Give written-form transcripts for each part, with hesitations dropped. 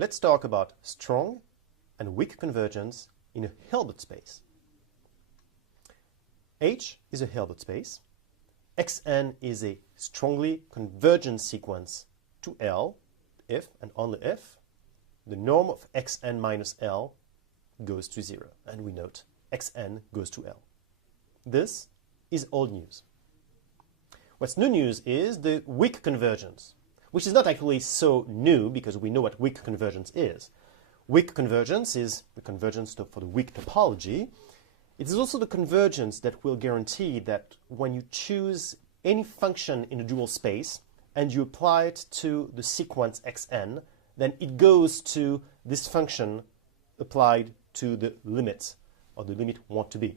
Let's talk about strong and weak convergence in a Hilbert space. H is a Hilbert space. Xn is a strongly convergent sequence to L if and only if the norm of Xn minus L goes to 0. And we note Xn goes to L. This is old news. What's new news is the weak convergence, which is not actually so new because we know what weak convergence is. Weak convergence is the convergence for the weak topology. It is also the convergence that will guarantee that when you choose any function in a dual space and you apply it to the sequence Xn, then it goes to this function applied to the limit, or the limit want to be,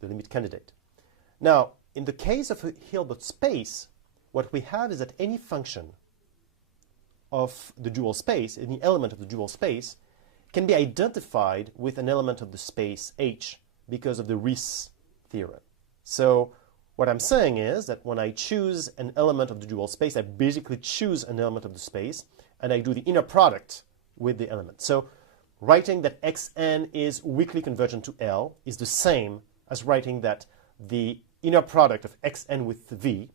the limit candidate. Now, in the case of a Hilbert space, what we have is that any function of the dual space, any element of the dual space, can be identified with an element of the space H because of the Ries theorem. So what I'm saying is that when I choose an element of the dual space, I basically choose an element of the space, and I do the inner product with the element. So writing that Xn is weakly convergent to L is the same as writing that the inner product of Xn with V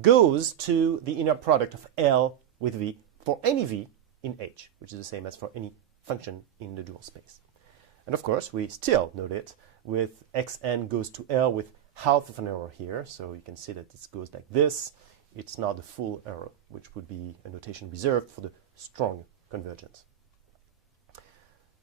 goes to the inner product of L with V for any V in H, which is the same as for any function in the dual space. And of course, we still note it with Xn goes to L with half of an error here. So you can see that this goes like this. It's not the full error, which would be a notation reserved for the strong convergence.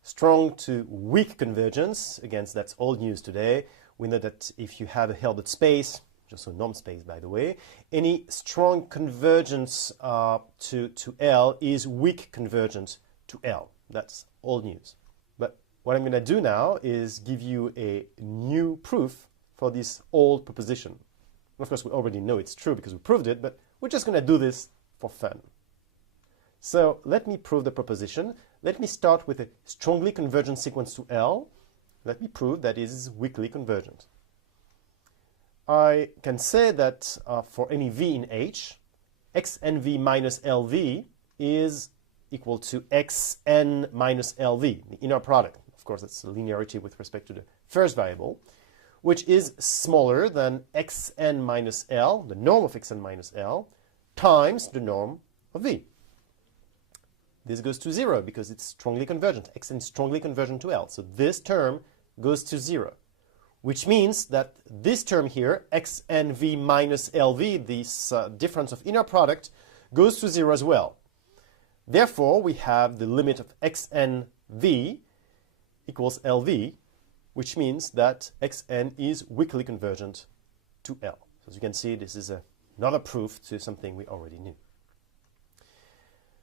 Strong to weak convergence, again, that's old news today. We know that if you have a Hilbert space, just a norm space, by the way, any strong convergence to L is weak convergence to L. That's old news. But what I'm going to do now is give you a new proof for this old proposition. Of course, we already know it's true because we proved it, but we're just going to do this for fun. So let me prove the proposition. Let me start with a strongly convergent sequence to L. Let me prove that it is weakly convergent. I can say that for any V in H, Xnv minus Lv is equal to Xn minus Lv, the inner product. Of course, that's a linearity with respect to the first variable, which is smaller than Xn minus L, the norm of Xn minus L, times the norm of V. This goes to 0 because it's strongly convergent. Xn is strongly convergent to L. So this term goes to 0, which means that this term here, Xnv minus Lv, this difference of inner product, goes to 0 as well. Therefore, we have the limit of Xnv equals Lv, which means that Xn is weakly convergent to L. So as you can see, this is another proof to something we already knew.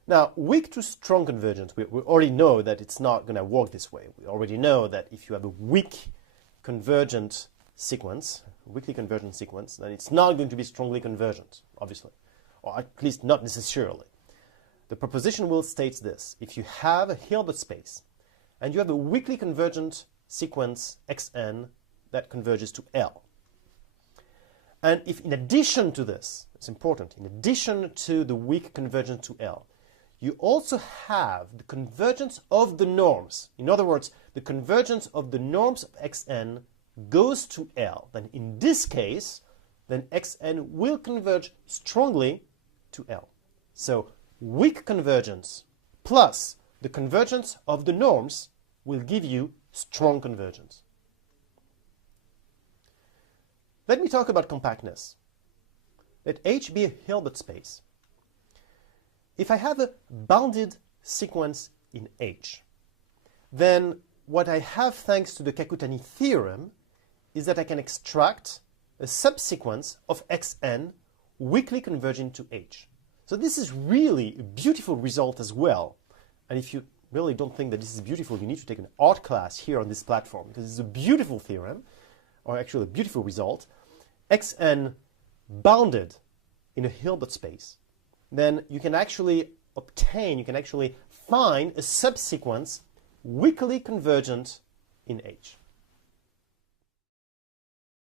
Now, weak to strong convergence, we already know that it's not going to work this way. We already know that if you have a weak convergent sequence, weakly convergent sequence, then it's not going to be strongly convergent, obviously, or at least not necessarily. The proposition will state this. If you have a Hilbert space and you have a weakly convergent sequence Xn that converges to L, and if in addition to this, it's important, in addition to the weak convergence to L, you also have the convergence of the norms. In other words, the convergence of the norms of Xn goes to L. Then in this case, then Xn will converge strongly to L. So weak convergence plus the convergence of the norms will give you strong convergence. Let me talk about compactness. Let H be a Hilbert space. If I have a bounded sequence in H, then what I have thanks to the Kakutani theorem is that I can extract a subsequence of Xn weakly converging to H. So this is really a beautiful result as well. And if you really don't think that this is beautiful, you need to take an art class here on this platform because it's a beautiful theorem, or actually a beautiful result. Xn bounded in a Hilbert space, then you can actually find a subsequence weakly convergent in H.